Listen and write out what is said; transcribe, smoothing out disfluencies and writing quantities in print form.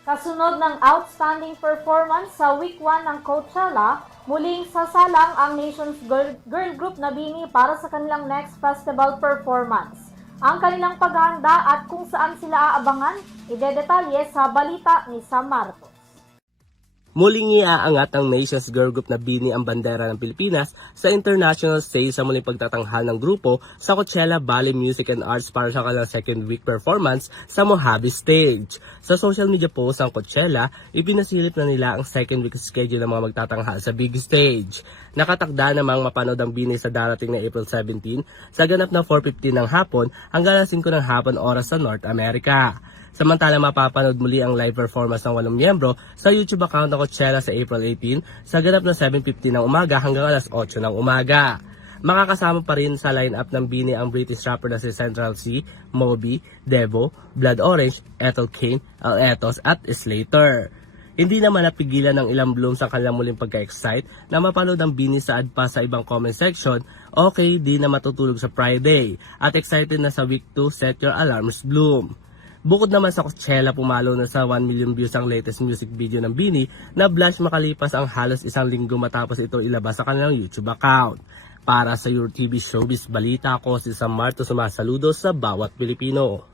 Kasunod ng outstanding performance sa Week 1 ng Coachella, muling sasalang ang Nation's girl group na BINI para sa kanilang next festival performance. Ang kanilang paghahanda at kung saan sila aabangan, idedetalye sa balita ni Sam Marcos. Muling iaangat ang Nation's girl group na BINI ang bandera ng Pilipinas sa international stage sa muling pagtatanghal ng grupo sa Coachella Valley Music and Arts para sa kanilang second week performance sa Mojave Stage. Sa social media post ng Coachella, ipinasilip na nila ang second week schedule ng mga magtatanghal sa big stage. Nakatakda namang mapanood ang BINI sa darating na April 17 sa ganap na 4:15 ng hapon hanggang 5 ng hapon oras sa North America. Samantala mapapanood muli ang live performance ng 8 miyembro sa YouTube account ng Coachella sa April 18 sa ganap na 7:50 ng umaga hanggang 8 ng umaga. Makakasama pa rin sa lineup ng BINI ang British rapper na si Central C, Moby, Devo, Blood Orange, Ethel Cain, El Etos at Slater. Hindi naman napigilan ng ilang bloom sa kanilang muling pagka-excite na mapanood ang BINI sa adpa sa ibang comment section, okay di na matutulog sa Friday at excited na sa week 2 set your alarms bloom. Bukod naman sa Coachella, pumalo na sa 1 million views ang latest music video ng BINI na blush makalipas ang halos isang linggo matapos ito ilabas sa kanilang YouTube account. Para sa Your TV Showbiz Balita, ako si Sam Marcos, sumasaludo sa bawat Pilipino.